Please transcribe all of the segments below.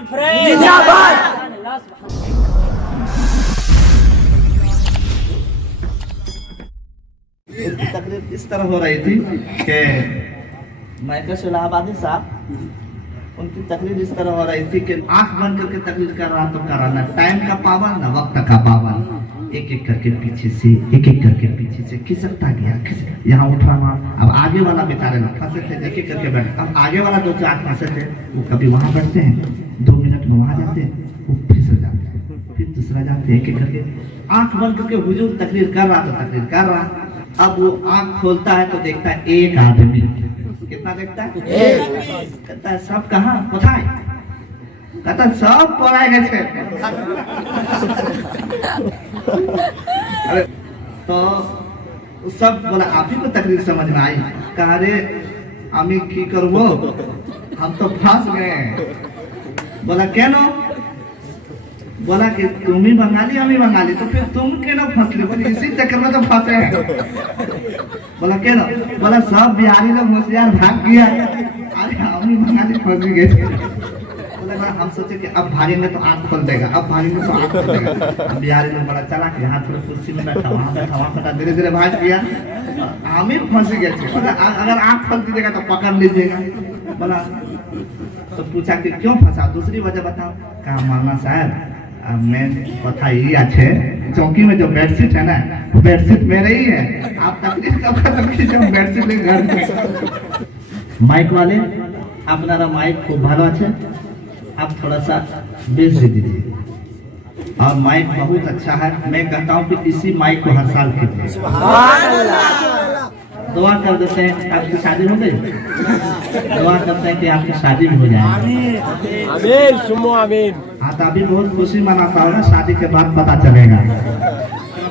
Conference जिंदाबाद। तकलीफ इस तरह हो रही थी कि मैकस इलाहाबादी साहब, उनकी तकलीफ इस तरह हो रही थी कि आंख बंद करके तकलीफ कर रहा तो कराना, टाइम का पाबंद ना वक्त का पाबंद, एक एक करके पीछे से खिसकता गया, यहाँ उठा वहाँ। अब आगे वाला बेचारे ना फंसे थे, एक एक करके बैठे। अब आगे वाला दो चार फंसे थे, वो कभी वहाँ बैठते हैं, 2 मिनट में वहाँ जाते हैं, वो फिसल जाते हैं, फिर दूसरा जाते हैं, एक एक करके आंख बंद करके हुजूर तकरीर कर रहा तो तकरीर कर रहा। अब वो आंख खोलता है तो देखता है एक आदमी, कितना देखता है? कहता है सब कहाँ कोথায়? कहता है सब पढ़ाए गए थे। अरे तो सब बोला आप ही को तकरीर समझ में आई। कहा रे আমি কি করব, हम तो फंस गए। बोला क्यों? बोला कि तुम ही बंगाली हम ही बंगाली, तो फिर तुम क्यों फंसले? बोले इसी चक्कर में तो फंसे हैं। बोला क्यों? बोला सब बिहारी लोग होशियार भाग गया, अरे हम ही बंगाली फंस गए। बोला हम सोचे कि अब भागेंगे तो आंख खोल देगा, अब भागेंगे तो आंख खोल देगा। अब बिहारी लोग बड़ा चला कि यहाँ थोड़ा कुर्सी में बैठा, वहाँ बैठा, वहाँ बैठा, धीरे धीरे भाग गया, हम ही फंस गए। बोला अगर आंख खोल दीजिएगा तो पकड़ लीजिएगा। बोला तो पूछा कि क्यों फंसा, दूसरी वजह बताओ। कहा माना साहब मेन कथा यही আছে, चौकी में जो बेडशीट है ना, बेडशीट मेरे ही है। आप तकलीफ कब खत्म कीजिए, बेडशीट लेके घर में। माइक वाले আপনারা माइक खूब ভালো আছে, आप थोड़ा सा बेच दीजिए। और माइक बहुत अच्छा है, मैं कहता हूँ कि इसी माइक को हर साल कीजिए। दुआ कर देते हैं आपकी शादी हो गई, दुआ करते हैं कि आपकी शादी भी हो जाए। आमीन सुमो आमीन। हाँ तो अभी बहुत खुशी मनाता हूँ ना, शादी के बाद पता चलेगा।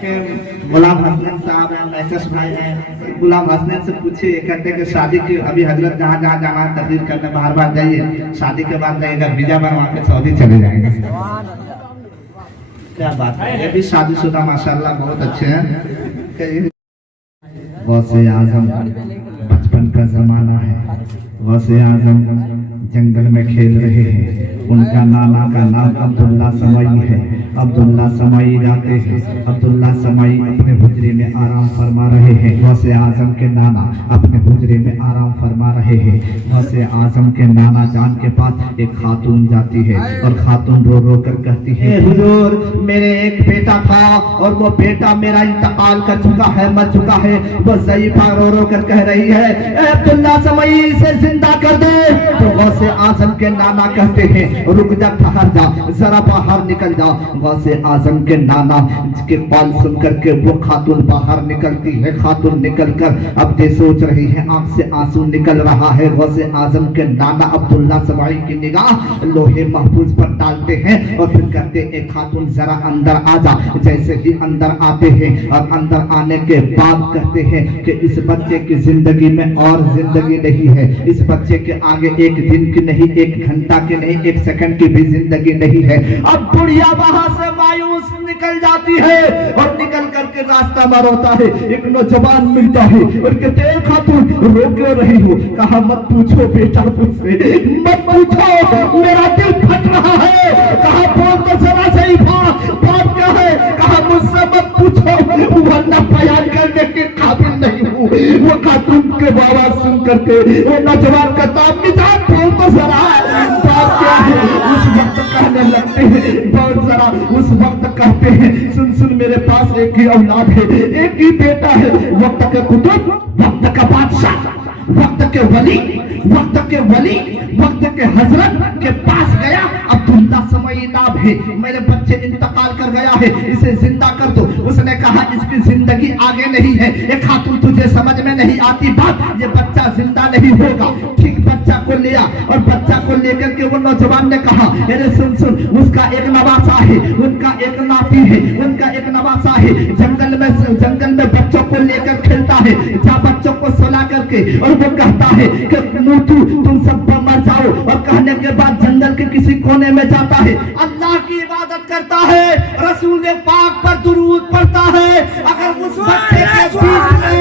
क्योंकि गुलाम हसनैन साहब हैं, मैकस भाई हैं, गुलाम हसनैन से पूछिए, कहते हैं कि शादी की अभी हजरत जहाँ जहाँ जाना तकरीर करने बार बार जाइए, शादी के बाद जाइएगा वीजा बनवा के सऊदी चले जाएंगे। क्या बात है, ये भी शादीशुदा माशाल्लाह बहुत अच्छे हैं। गौसे आजम बचपन का जमाना है, गौसे आजम जंगल में खेल रहे हैं, उनका नाना का नाम अब्दुल्ला समाई है। अब्दुल्ला समाई जाते हैं, अब्दुल्ला समाई अपने हुजरे में आराम फरमा रहे हैं। गौसे आजम के नाना अपने हुजरे में आराम फरमा रहे हैं। गौसे आजम के नाना जान के पास एक खातून जाती है और खातून रो रो कर कहती है, हुजूर मेरे एक बेटा था और वो बेटा मेरा इंतकाल कर चुका है, मर चुका है। वो ज़ईफा रो रो कर कह रही है, अब्दुल्ला समाई इसे जिंदा कर दे। तो गौसे आजम के नाना कहते हैं, रुक जा, ठहर जा, जरा बाहर निकल जा। गौसे आजम के नाना के कॉल सुन करके वो खातून बाहर निकलती है। खातून निकलकर अब ये सोच रही है, आंख से आंसू निकल रहा है। गौसे आजम के नाना अब्दुल्ला समाई की निगाह लोहे महफूज पर डालते हैं और फिर कहते हैं, एक खातून जरा अंदर आ जा। जैसे ही अंदर आते हैं और अंदर आने के बाद कहते हैं कि इस बच्चे की जिंदगी में और जिंदगी नहीं है, इस बच्चे के आगे एक दिन की नहीं, एक घंटा की नहीं, एक सेकंड की भी जिंदगी नहीं है। अब बुढ़िया वहां से मायूस निकल जाती है और निकल करके रास्ता मार होता है। एक नौजवान मिलता है और कहते हैं, खातून रो क्यों रही हो? कहा मत पूछो बेटा, मुझसे मत पूछो, मेरा दिल फट रहा है। कहा बोल तो जरा सही बात क्या है? कहा मुझसे मत पूछो, वरना बयान करने के काबिल नहीं हूँ। वो खातून के बाबा सुन करके वो नौजवान का ताब निजात बोल तो जरा बात क्या है? उस वक्त कहने लगते हैं, बहुत जरा उस वक्त कहते हैं, सुन सुन मेरे पास एक ही औलाद है, एक ही बेटा है। वक्त के कुतुब, वक्त का बादशाह, वक्त के वली, वक्त के वली, वक्त के हजरत के पास गया। अब्दुल्ला समाई नाम है, मेरे बच्चे इंतकाल कर गया है, इसे जिंदा कर दो। उसने कहा इसकी जिंदगी आगे नहीं है। एक खातून तुझे समझ में नहीं आती बात, ये बच्चा जिंदा नहीं होगा। ठीक बच्चा को लिया और बच्चा को लेकर के वो नौजवान ने कहा, अरे सुन सुन, उसका एक नवासा है, उनका एक नाती है, उनका एक नवासा है, जंगल में बच्चों को लेकर खेलता है, जहाँ बच्चों को सुला करके और वो कहता है कि मोटू तुम सब मर जाओ, और कहने के बाद जंगल के किसी कोने में जाता है, अल्लाह की इबादत करता है, रसूल पाक पर दुरूद पढ़ता है। अगर उस बच्चे के बीच में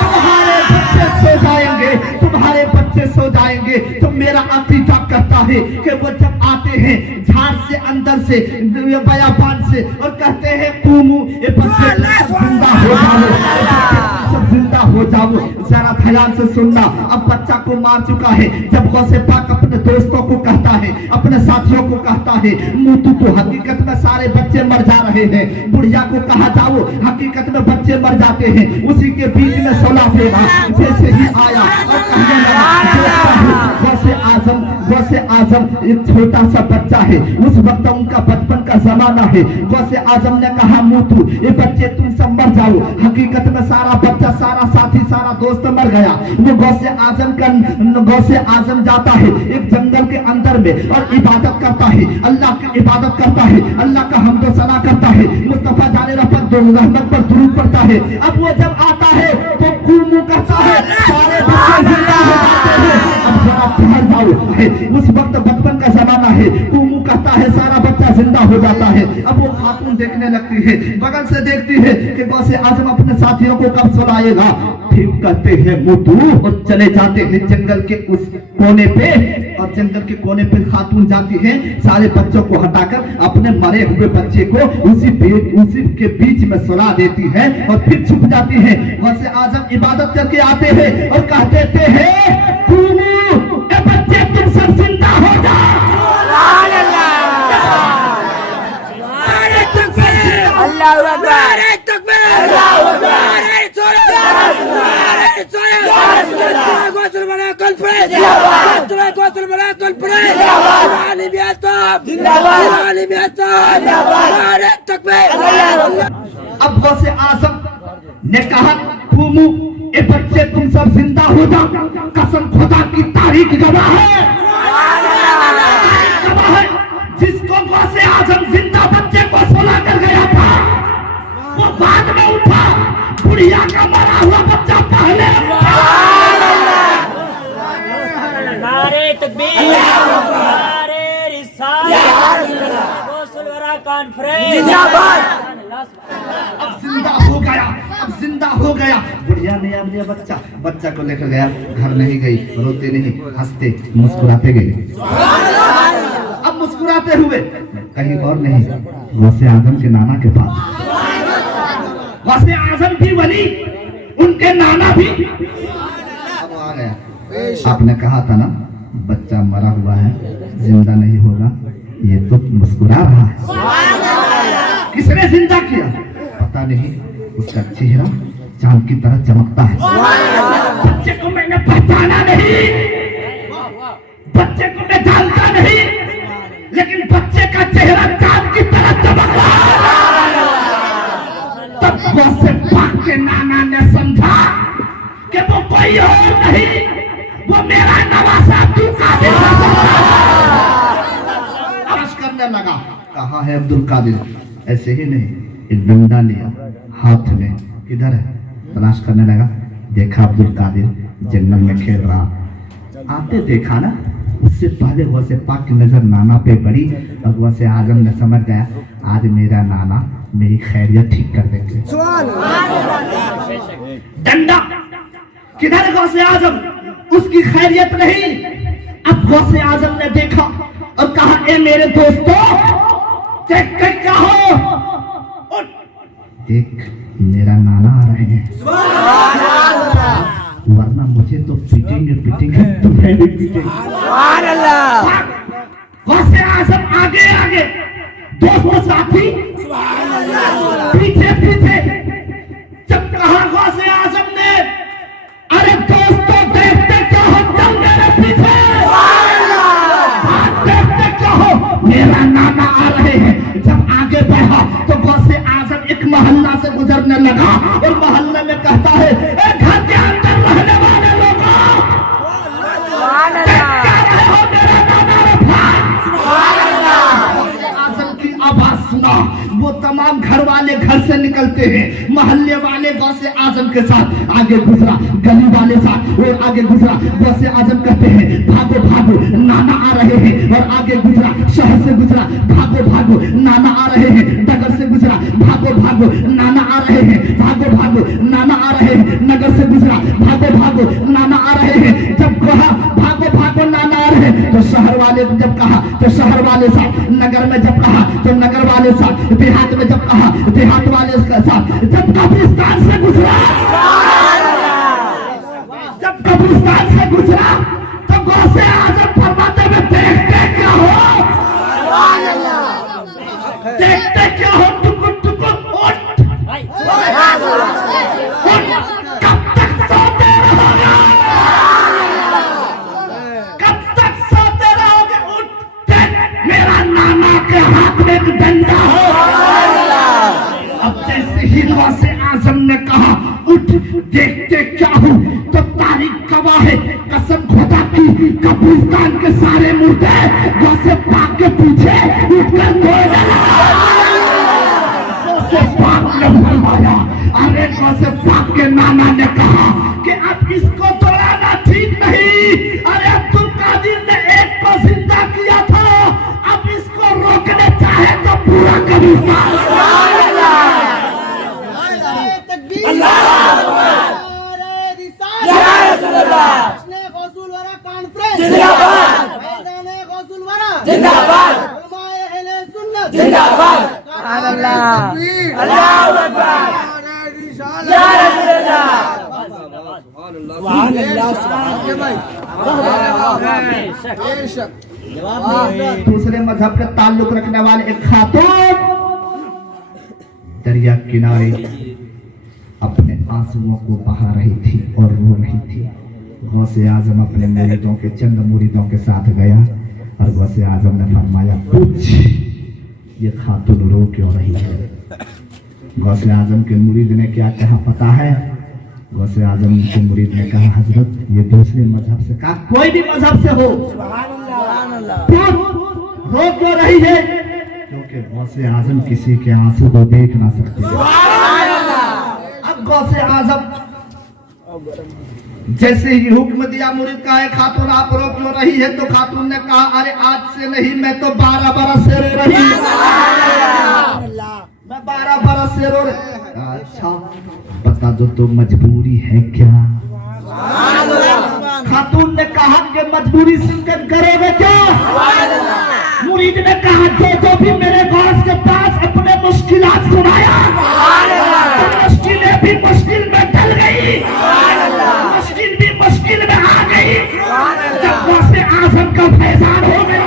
तुम्हारे बच्चे सो जाएंगे, तुम्हारे बच्चे सो जाएंगे, तो मेरा अकीदा कहता है कि वो जब आते हैं झाड़ से अंदर से बयाबान से और कहते हैं कुमू, ये बच्चे जिंदा हो जाओ, सब जिंदा हो जाओ। जरा ध्यान से सुनना। अब बच्चा को मार चुका है, जब गौसे पाक अपने दोस्तों को कहता है, अपने साथियों को कहता है मुतु, तो हकीकत में सारे बच्चे मर जा रहे हैं। बुढ़िया को कहा जाओ, हकीकत में बच्चे मर जाते हैं। उसी के बीच में सोला फेरा जैसे ही आया और कहने लगा गौसे आजम एक छोटा सा बच्चा है, उस वक्त उनका बचपन का जमाना है। गौसे आजम ने कहा मुतु, ये बच्चे तुम सब मर जाओ। हकीकत में सारा बच्चा, सारा साथी, सारा दोस्त मर गया। वो गौसे आजम जाता है एक जंगल के अंदर में और इबादत करता है, अल्लाह की इबादत करता है, अल्लाह का हमदो सना करता है, मुस्तफा जाने रहमत पर दुरूद पढ़ता है। अब वो जब आता है तो कुमू करता है, सारे बच्चे जिंदा हो जाते हैं। अब जरा ठहर जाओ, उस वक्त बचपन का जमाना है, कुमू कहता है, सारा बच्चा जिंदा हो जाता है। अब वो खातून देखने लगती है, बगल से देखती है कि गौसे आजम अपने साथियों को कब सुलाएगा। फिर कहते हैं मुतु और चले जाते हैं जंगल के उस कोने पे, और जंगल के कोने पे खातून जाती है, सारे बच्चों को हटाकर अपने मरे हुए बच्चे को उसी के बीच में सुला देती है और फिर छुप जाती है। गौसे आजम इबादत करके आते हैं और कह देते हैं बच्चे तुम सब जिंदा हो जाओ। अब गौसे आजम ने कहा कुमू, ये बच्चे तुम सब जिंदा हो जाओ। कसम खुदा की तारीख गवाह है, जिसको गौसे आजम जिंदा बच्चे को सुला कर गया था, वो बाद में उठा, बुढ़िया का मरा हुआ बच्चा पहले। नारे तकबीर, नारे रिसालत, गौसुलवरा कॉन्फ्रेंस जिंदाबाद। अब जिंदा हो गया, अब जिंदा हो गया। बुढ़िया ने अब लिया बच्चा को लेकर गया, घर नहीं गई, रोते नहीं, हंसते मुस्कुराते गए। अब मुस्कुराते हुए कहीं और नहीं, गौसे आजम के नाना के पास। गौसे आजम भी वली, उनके नाना भी। अब आ गया, आपने कहा था ना बच्चा मरा हुआ है, जिंदा नहीं होगा, ये तो मुस्कुरा रहा है। किसने जिंदा किया पता नहीं, उसका चेहरा चांद की तरह चमकता है। बच्चे को मैंने पहचाना नहीं, बच्चे को मैं जानता नहीं, लेकिन बच्चे का चेहरा चांद की तरह चमकता है। तब गौसे पाक के नाना ने समझा कि वो कोई और नहीं, वो मेरा नवासा अब्दुल कादिर करने लगा। कहाँ है अब्दुल कादिर? ऐसे ही नहीं, एक डंडा लिया हाथ में, किधर है तलाश करने लगा। देखा अब्दुल कादिर जंगल में खेल रहा, आते देखा ना, उससे पहले गौसे पाक की नजर नाना पे पड़ी और गौसे आजम ने समझ गया आज मेरा नाना मेरी खैरियत ठीक कर देंगे। डंडा किधर है गौसे आजम? उसकी खैरियत नहीं। अब गौसे आजम ने देखा और कहा ए मेरे दोस्तों, देख कर क्या हो, देख मेरा नाना आ रहे हैं, वरना मुझे तो पिटेंगे, तुम्हें भी पिटेंगे। गौसे आजम आगे आगे, दोस्तों साथी पीछे पीछे। जब कहा गौसे आजम ने, अरे दोस्तों देखते क्या हो, चल मेरे पीछे, देखते क्या हो, मेरा नाना आ रहे हैं। जब आगे बढ़ा तो गौसे आजम एक मोहल्ला से गुजरने लगा और मोहल्ले में कहता है घर के अंदर रहने वाले लोगों, आजम की आवाज सुना। वो तमाम घर वाले घर से निकलते हैं, मोहल्ले वाले गौसे आजम के साथ आगे गुजरा, गली वाले साथ और आगे गुजरा। गौसे आजम कहते हैं भागो भागो नाना आ रहे हैं, और आगे गुजरा, शहर से गुजरा, भागो भागो नाना आ रहे हैं, नगर से गुजरा, भागो भागो नाना आ रहे हैं, भागो भागो नाना आ रहे हैं, नगर से गुजरा, भागो भागो नाना आ रहे हैं। जब कहा भागो भागो नाना आ रहे हैं तो तो शहर वाले ने जब कहा तो शहर वाले साथ, नगर में जब कहा तो नगर वाले साथ, देहात में जब कहा देहात वाले के साथ। जब कब्रिस्तान से गुजरा, जब कब्रिस्तान से गुजरा तो गौसे आजम फरमाते में देखते क्या हो, देखते क्या हो, टुकुर टुकुर उठ, कब तक सोते रहोगे, कब तक सोते रहोगे, उठ देख मेरा नाना के हाथ में एक डंडा हो। अब जैसे ही गौसे आजम ने कहा उठ देखते क्या हूँ, तो तारीख गवाह है कसम खुदा की, कब्रिस्तान के सारे मुर्दे गौसे पाक के पीछे उठकर दौड़ने लगे। गौसे पाक ने फरमाया, अरे गौसे पाक के नाना ने कहा कि अब इसको दौड़ाना ठीक नहीं, अरे अब्दुल कादिर ने एक को जिंदा किया था, अब इसको रोकने चाहे तो पूरा कब्रिस्तान। दूसरे मजहब के ताल्लुक रखने वाले एक खातून दरिया किनारे अपने आंसुओं को बहा रही थी और रो रही थी। गौसे आजम अपने मुरीदों के चंद मुरीदों के साथ गया और गौसे आजम ने फरमाया, पूछ ये खातून रो क्यों रही है। गौसे आजम के मुरीद ने क्या कहा पता है? गौसे आजम के मुरीद ने कहा, हजरत ये दूसरे मजहब से, कहा कोई भी मजहब से हो, रो क्यों रही है? क्योंकि गौसे आजम किसी के आंसू को देख ना सकते। अब गौसे आजम जैसे ही हुक्म दिया मुरीद का है, खातून आप रो क्यों रही है, तो खातून ने कहा, अरे आज से नहीं, मैं तो 12 बरस से रो रही हूँ, मैं 12 बरस से रो रही। अच्छा बता दो तो मजबूरी है क्या? खातून ने कहा कि मजबूरी सिंगन करोगे क्या? मुरीद ने कहा, जो भी मेरे गौस के पास अपने मुश्किलात सुनाया, मुश्किलें भी मुश्किल में डल गई, मुश्किल भी मुश्किल में आ गई। जब गौसे आजम का फैजान हो गया,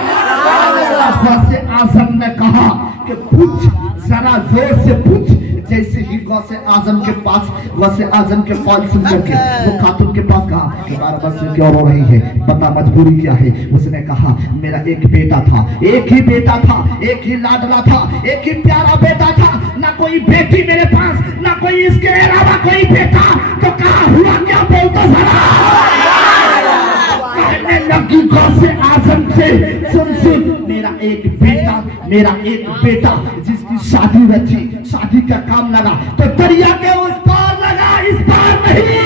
गौसे आजम ने कहा कि पूछ, जरा जोर से पूछ। जैसे ही गौसे आजम के पास, गौसे आजम के कॉल सुन करके वो खातून के पास कहा कि 12 बरस से क्यों रो रही है, बता मजबूरी क्या है। उसने कहा, मेरा एक बेटा था, एक ही बेटा था, एक ही लाडला था, एक ही प्यारा बेटा था, ना कोई बेटी मेरे पास, ना कोई इसके अलावा कोई बेटा। तो कहा हुआ क्या, बोलता जरा। कहने लगी गौसे आजम से, सुन मेरा एक बेटा जिसकी शादी हुई थी, शादी का काम लगा तो दरिया के उस पार लगा, इस पार नहीं।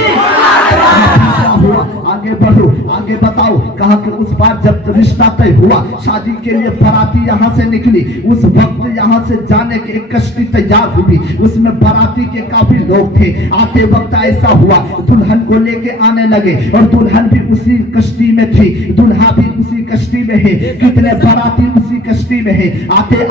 आगे बढ़ो, आगे बताओ। कहा कि उस बार जब रिश्ता तय हुआ, शादी के लिए बाराती यहाँ से निकली, उस वक्त यहाँ से जाने की एक कश्ती तैयार हुई, उसमें बाराती के काफी लोग थे। आते वक्त ऐसा हुआ, दुल्हन को लेके आने लगे और दुल्हन भी उसी कश्ती में थी, दुल्हा भी उसी कश्ती में है, कितने बाराती उसी कश्ती में है। आते